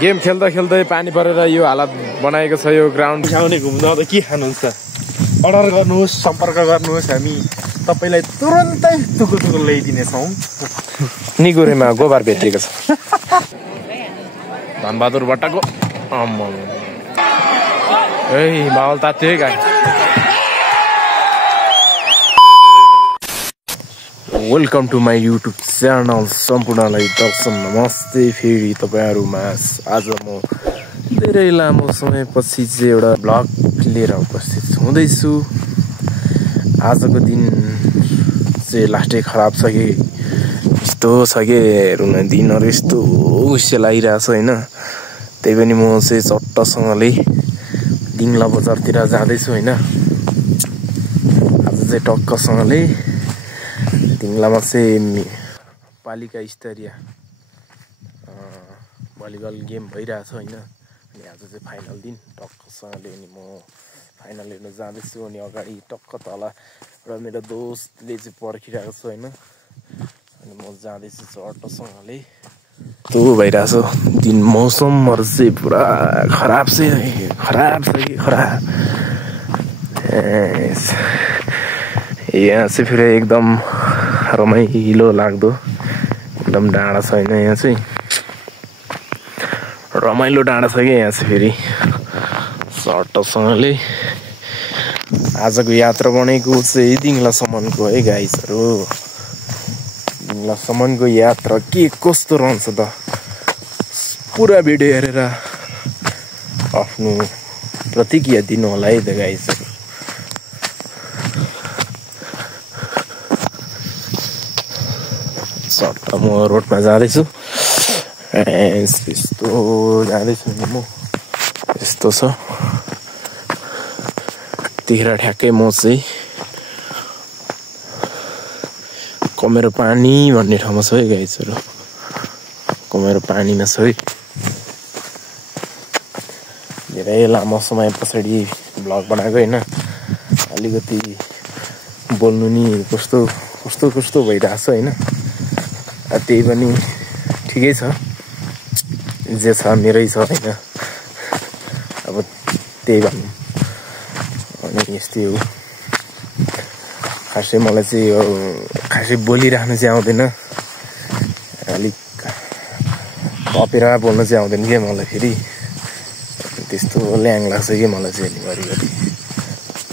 Game खेल्दा खेल्दै पानी परेर यो हालत बनाएको छ यो ग्राउन्ड। आउने घुम्न आउँदा के खानुहुन्छ अर्डर गर्नुहोस्, सम्पर्क गर्नुहोस्, हामी तपाईँलाई तुरन्तै तुको ल्याइदिनेछौँ। निगुरेमा गोबर भेटिएको छ धनबहादुर भट्टको। ए माहौल तात्यो है गाई। Welcome to my YouTube channel. सम्पूर्णलाई दर्शन नमस्ते। फेरि तपाईँहरूमा आज म धेरै लामो समयपछि चाहिँ एउटा भ्लग लिएर उपस्थित हुँदैछु। आजको दिन चाहिँ लास्टै खराब छ कि यस्तो छ कि हेर्नु दिनहरू यस्तो उयो लागिरहेको छ होइन। त्यही पनि म चाहिँ चट्टसँगले दिङ्ला बजारतिर जाँदैछु होइन। आज चाहिँ टक्कसँगले दिङ्लामा चाहिँ पालिका स्तरीय भलिबल गेम भइरहेछ होइन। अनि आज चाहिँ फाइनल दिन टक्कसँगले अनि म फाइनल हेर्न जाँदैछु। अनि अगाडि टक्क तल र मेरो दोस्तले चाहिँ पर्खिरहेको छ होइन। अनि म जाँदैछु चट्टसँगले। त्यो भइरहेछ दिन। मौसमहरू चाहिँ पुरा खराब छ कि खराब। यहाँ चाहिँ फेरि एकदम रमाइलो लाग्दो एकदम डाँडा छ होइन। यहाँ चाहिँ रमाइलो डाँडा छ कि यहाँ चाहिँ फेरि सट्टसँगले आजको यात्रा बनेको चाहिँ दिङ्लासम्मको है गाइजहरू। दिङ्लासम्मको यात्रा के कस्तो रहन्छ त पुरा भिडियो हेरेर आफ्नो प्रतिक्रिया दिनु होला है त गाइजहरू। सट्ट म रोडमा जाँदैछु। यस्तो जाँदैछु म। यस्तो छ त्यतिखेर ठ्याक्कै म चाहिँ कमेरो पानी भन्ने ठाउँमा छ है गाइजहरू। कमेरो पानीमा छ है। धेरै लामो समय पछाडि भ्लग बनाएको होइन। अलिकति बोल्नु नि कस्तो भइरहेको छ होइन। त्यही पनि ठिकै छ जे छ मेरै छ होइन। अब त्यही भन्नु अनि यस्तै हो। खासै मलाई चाहिँ यो खासै बोलिराख्नु चाहिँ आउँदैन। अलिक कपेर बोल्नु चाहिँ आउँदैन क्या मलाई। फेरि त्यस्तो ल्याङ लाग्छ कि मलाई चाहिँ नि घरिघरि।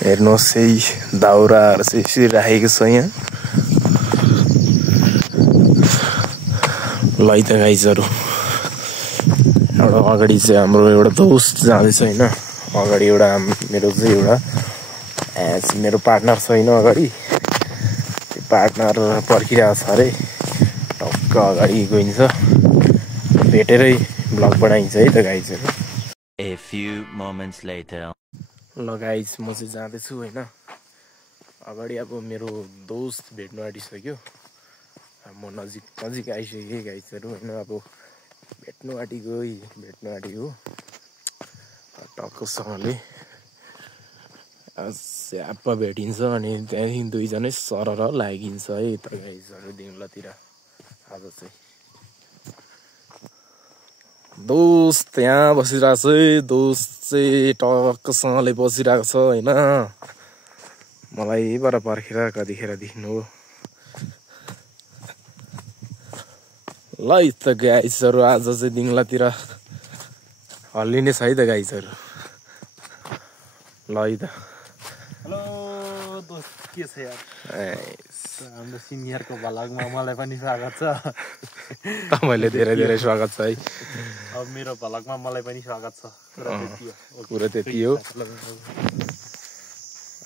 हेर्नुहोस् है दाउराहरू चाहिँ यसरी राखेको छ यहाँ। ल है त गाइजहरू एउटा अगाडि चाहिँ हाम्रो एउटा दोस्त जाँदैछ होइन। अगाडि एउटा मेरो चाहिँ एउटा मेरो पार्टनर छ होइन अगाडि। त्यो पार्टनर पर्खिरहेको छ अरे। टक्क अगाडि गइन्छ भेटेरै भ्लग बनाइन्छ है त गाइजहरू। A few moments later. ल गाइज म चाहिँ जाँदैछु होइन। अगाडि अब मेरो दोस्त भेट्नु आँटिसक्यो। म नजिक आइसकेँ गाइजहरू होइन। अब भेट्नु आँटेको टक्कसँगले स्याप्प भेटिन्छ। अनि त्यहाँदेखि दुईजनै सरर लागिन्छ है त गाइजहरू दिङ्लातिर। आज चाहिँ दोस्त यहाँ बसिरहेको छ है। दोस्त चाहिँ टक्कसँगले बसिरहेको छ होइन। मलाई बाट पर्खेर कतिखेर देख्नु हो। ल है त गाइजहरू आज चाहिँ दिङ्लातिर हल्लिने छ है त गाइजहरू। ल है त। हेलो दोस्त के छ यार। हाम्रो सिनियरको भ्लगमा मलाई पनि स्वागत छ। तपाईँले धेरै स्वागत छ है। अब मेरो भ्लगमा मलाई पनि स्वागत छ। कुरा त्यति हो।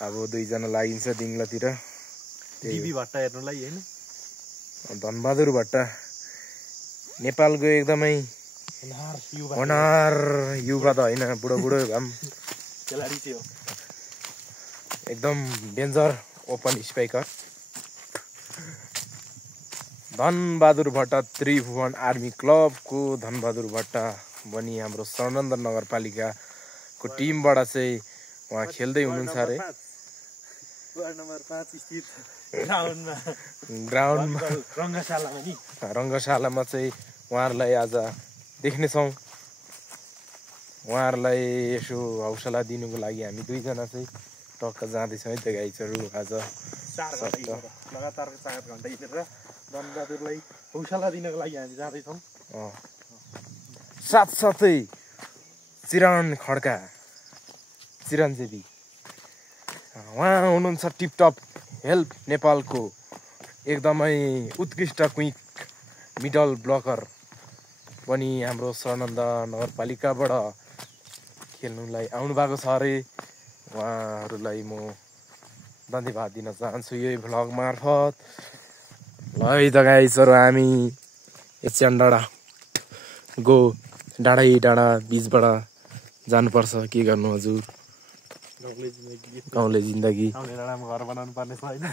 अब दुईजना लागिन्छ दिङ्लातिर। टिभी भट्टा हेर्नुलाई होइन। धनबहादुर भट्टा नेपालको एकदमै होनहार युवा त होइन बुढो भएम खेलाडी थियो। एकदम डेन्जर ओपन स्पाइकर धनबहादुर भट्टा। त्रिभुवन आर्मी क्लबको धनबहादुर भट्टा बनी हाम्रो शरणनगर नगरपालिकाको टिमबाट चाहिँ उहाँ खेल्दै हुनुहुन्छ अरे। वार्ड नम्बर 5 स्थित ग्राउन्डमा रङ्गशालामा चाहिँ उहाँहरूलाई आज देख्नेछौँ। उहाँहरूलाई यसो हौसला दिनुको लागि हामी दुईजना चाहिँ टक्क जाँदैछौँ है त गाइजहरू आज 4 घन्टा हिँडेर लगातार 4 घन्टा हिँडेर धनबहादुरलाई हौसला दिनको लागि हामी जाँदैछौँ। साथसाथै चिरण खड्का चिरञ्जीवी उहाँ हुनुहुन्छ टिपटप हेल्प नेपालको एकदमै उत्कृष्ट क्विक मिडल ब्लकर पनि हाम्रो सनन्द नगरपालिकाबाट खेल्नुलाई आउनुभएको छ अरे। उहाँहरूलाई म धन्यवाद दिन चाहन्छु यही भ्लग मार्फत। ल है त गाइजहरू हामी एकछिन डाँडा बिचबाट जानुपर्छ। के गर्नु हजुर, गाउँले जिन्दगी। घर बनाउनु पर्ने छ होइन।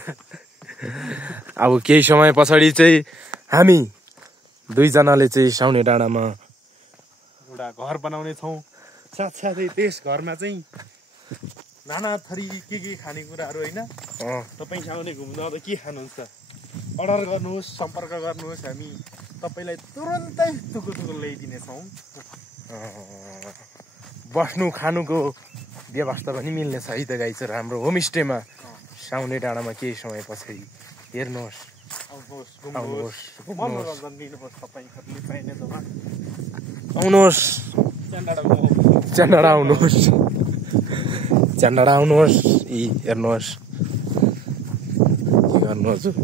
अब केही समय पछाडि चाहिँ हामी दुईजनाले चाहिँ साउने डाँडामा एउटा घर बनाउने छौँ। साथसाथै त्यस घरमा चाहिँ नाना थरी के खानेकुराहरू होइन। तपाईँ साउने घुम्दा अब के खानुहुन्छ अर्डर गर्नुहोस्, सम्पर्क गर्नुहोस्, हामी तपाईँलाई तुरन्तै तुकु ल्याइदिनेछौँ। बस्नु खानुको व्यवस्था पनि मिल्नेछ है त गाइजहरू हाम्रो होमस्टेमा साउने डाँडामा केही समय पछाडि। हेर्नुहोस्, आउनुहोस्, च्यानडाँडा आउनुहोस्। हेर्नुहोस् के गर्नु हजुर।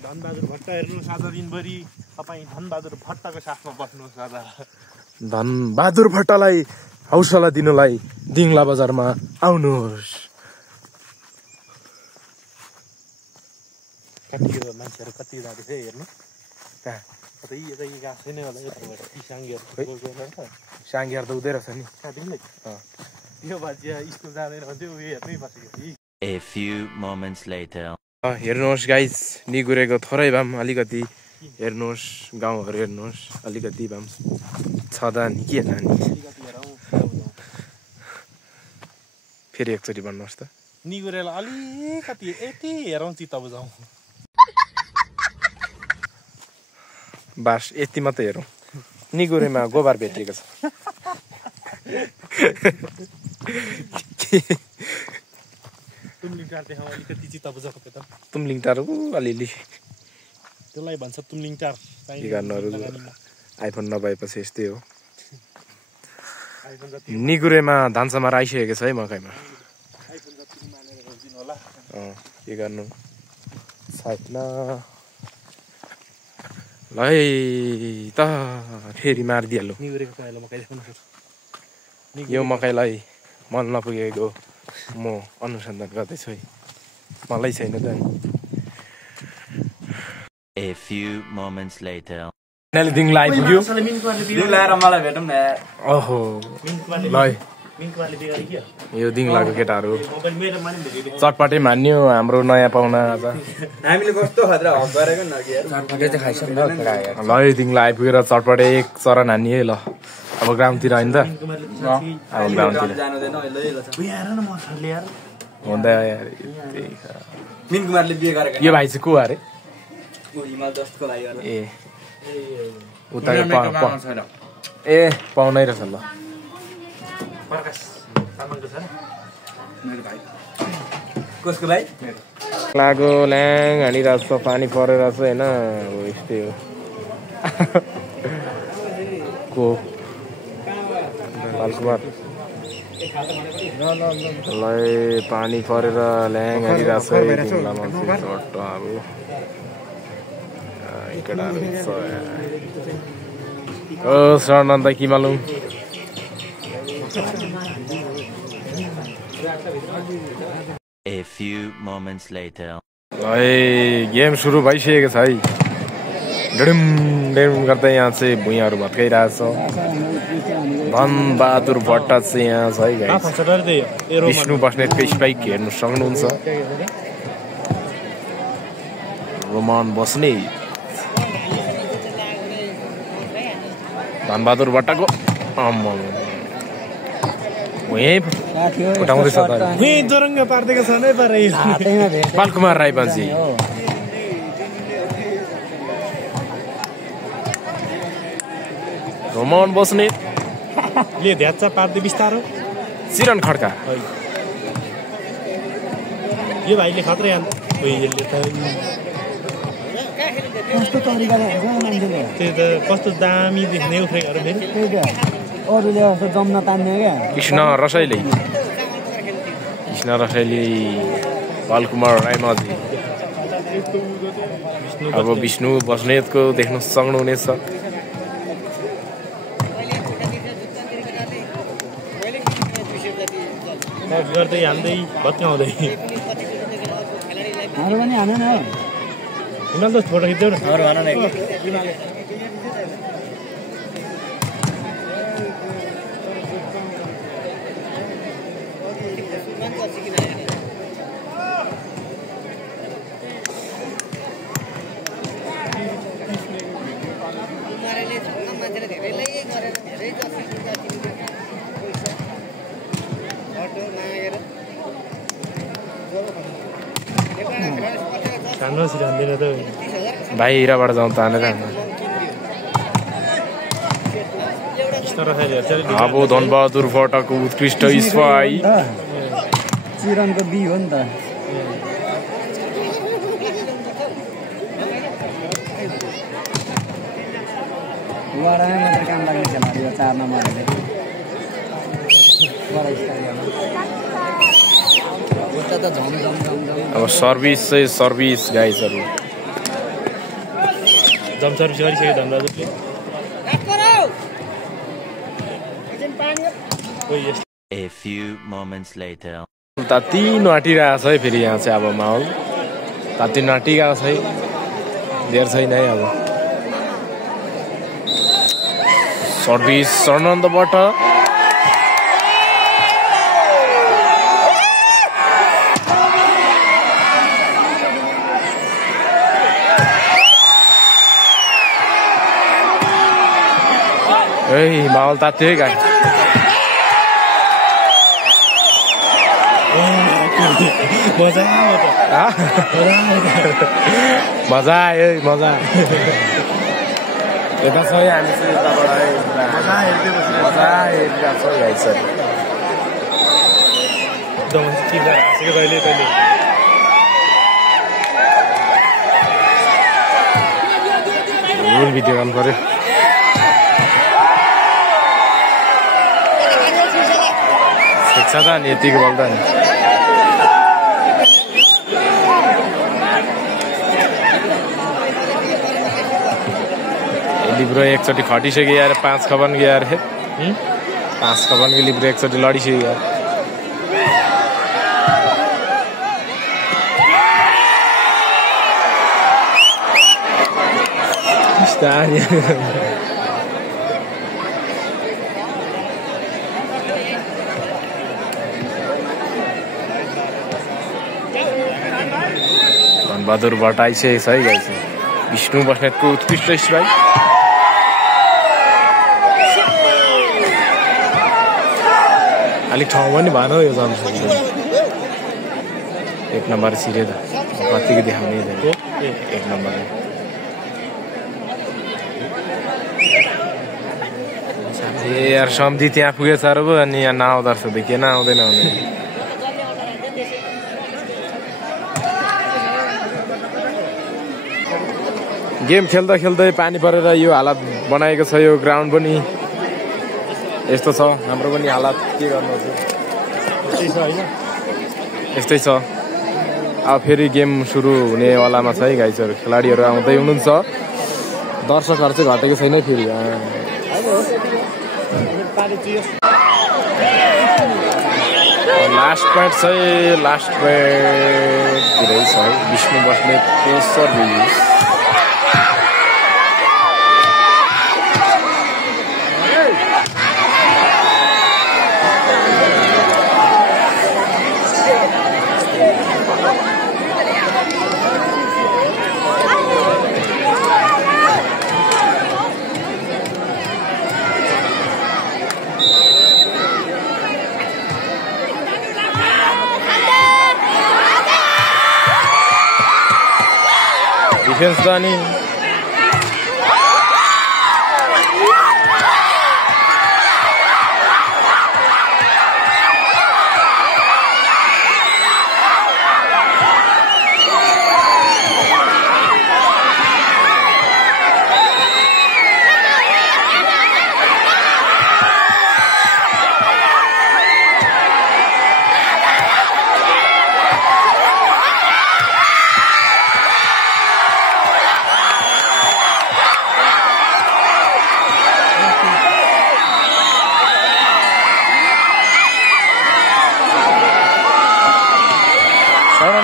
धनबहादुर भट्ट हेर्नुहोस् आज दिनभरि तपाईँ धनबहादुर भट्टको साथमा बस्नुहोस्। आज धनबहादुर भट्टलाई हौसला दिनुलाई दिङला बजारमा आउनुहोस्। कति मान्छेहरू कति जाँदैछ हेर्नु कहाँ कतै यता गएको छैन होला। यताबाट साङ्गियार त हुँदै रहेछ नि त्यो बाजे स्कुल जाँदैन भन्थ्यो उयो हेर्नै बसेको। A few moments later. हेर्नुहोस् गाइज निगुरेको थोरै भए पनि अलिकति हेर्नुहोस्, गाउँहरू हेर्नुहोस् अलिकति भए पनि छँदा नि के नानी। फेरि एकचोटि भन्नुहोस् त। निगुरेलाई अलिकति यति हेरौँ चित्त बुझाउँ। बास यति मात्रै हेरौँ। निगुरेमा गोबर भेटिएको छ। तुमलिङ टार देखाउँ अलिकति चित्त बुझाएको त। तुमलिङ टार अलिअलि त्यसलाई भन्छ तुमलिङ टार। के गर्नुहरू आइफोन नभएपछि यस्तै हो। निगुरेमा धानसम्म आइसकेको छ है मकैमा। के गर्नु छैन। ल है त फेरि मारिदिइहाल्नु। यो मकैलाई मन नपुगेको म अनुसन्धान गर्दैछु है। मलाई छैन त। A few moments later. दिङ आइपुग्यो। मलाई भेटौँ न। ओहो ल है यो दिङलाको केटाहरू चटपटे मान्यो हाम्रो नयाँ पाहुना आज। हामीले कस्तो खतरा हक गरेको न ल है दिङला आइपुगेर चटपटे एक चरण हान्ने है। ल अब ग्राउन्डतिर होइन त। अब ग्राउन्डतिर हुँदा मिनकुमारले बिहे गरेको। यो भाइ चाहिँ को अरे? ए उता ए पाउनै रहेछ। ल कसको भाइ? लागो ल्याङ हानिरहेको छ, पानी परेर छ होइन। हो यस्तै हो। को बालकुमार ल पानी परेर ल्याङ हानिरहेको छ झट्ट। अब केटाहरू ओ सनन्द कि मालुम। A few moments later. है गेम सुरु भइसकेको छ है। डिम डिम गर्दै यहाँ चाहिँ भुइँहरू भत्काइरहेछ। धनबहादुर भट्ट चाहिँ यहाँ छ है गाइस। विष्णु बस्नेतको स्पाइक हेर्नु सक्नुहुन्छ। रोमान बस्नेत धनबहादुर भट्टको यहीँ उठाउँदैछ त। जोरङ्ग पारिदिएको छ नै पारे। बालकुमार राईपन्छी रोमन बस्नेत ले ध्याच्चा पार्दै बिस्तारो चिरन खड्का यो भाइले खत्रै हाल यसले त कस्तो तरिकाले हुन्छ मान्छेले त्यही त कस्तो दामी देख्ने उफ्रेहरू फेरि त्यही त अरूले जस्तो जम्न तान्ने क्या कृष्ण रसाइली बालकुमार रायमाझी अब विष्णु बस्नेतको देख्न सक्नुहुनेछ गर्दै हाल्दै भत्काउँदै हाम्रो पनि हान न हिमाल त फोटो खिच्दै न बाहिरबाट जाउँ तानेर अब धनबहादुर भट्टको उत्कृष्ट स्पाई चिरनको बी हो नि त वडामै मात्र काम लाग्ने खेलाडी हो 4 नम्बरले उता त झम अब सर्भिस गाइजहरू जम सर्भिस गरिसक्यो धनबहादुरले A few moments later. तात्ति नटिरहेको छ है फेरि यहाँ चाहिँ अब माहौल तात्ति नटिरहेको छ है धेर छैन है अब सर्भिस सर्नन्दबाट माहौल तात्यो है गाई मजा आयो मजा यता छ है हामी चाहिँ यताबाट मजा हेरिरहेको छ गाई सर भिडियो गर्नु पर्यो छ त नि यतिको बोल्दा नि लिब्रो एकचोटि खटिसक्यो यार 5 खबन गयो यार 5 खबनको लिब्रो एकचोटि लडिसक्यो यार धनबहादुर भट्ट आइसकेको छ है गाई चाहिँ विष्णु बस्नेतको उत्कृष्ट स्ट्राइक अलिक ठाउँ पनि भएन यो जानु सक्दैन 1 नम्बर सिरे त कतिको देखाउने 1 नम्बर यार सम्झी त्यहाँ पुगेछ र पो अनि यहाँ नआउँदो रहेछ त किन आउँदैन भने गेम खेल्दा खेल्दै पानी परेर यो हालत बनाएको छ यो ग्राउन्ड पनि यस्तो छ हाम्रो पनि हालत के गर्नु यस्तै छ अब फेरि गेम सुरु हुनेवालामा छ है गाइजहरू खेलाडीहरू आउँदै हुनुहुन्छ दर्शकहरू चाहिँ घटेको छैन फेरि लास्ट पोइन्ट चाहिँ लास्ट पोइन्ट रहेछ है विष्णु बस्नेतको सर्भिस डिफेन्स जाने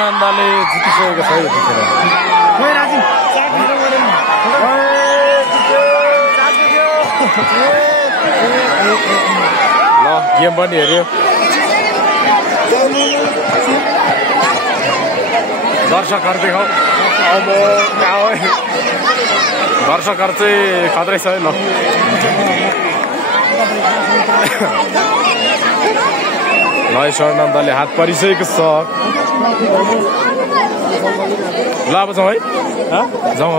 आनन्दले जितिसकेको छ है यतिखेर ल गेम पनि हेऱ्यो दर्शकहरू देखाउ अब दर्शकहरू चाहिँ खत्रै छ है ल ल स्वर्णन्दले हात परिसकेको छ ल अब जाउँ है जाउँ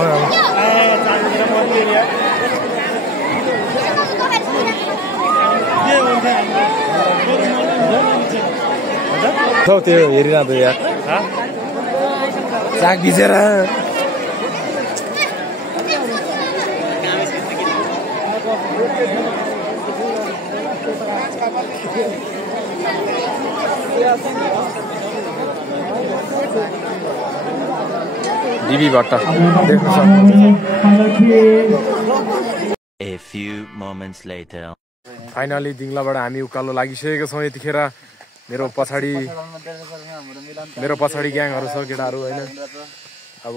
त्यो हेरिरहँदो यार साग भिजेर डिबी भट्ट देख्नु A few moments later. Finally दिङलाबाट हामी उकालो लागिसकेको छौँ यतिखेर मेरो पछाडि ग्याङहरू छ केटाहरू होइन अब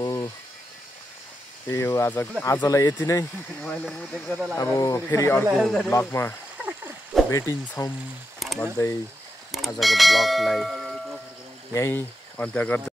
त्यही हो आजलाई यति नै अब फेरि अर्को ब्लगमा भेटिन्छौँ भन्दै आजको ब्लगलाई यहीँ अन्त्य गर्दै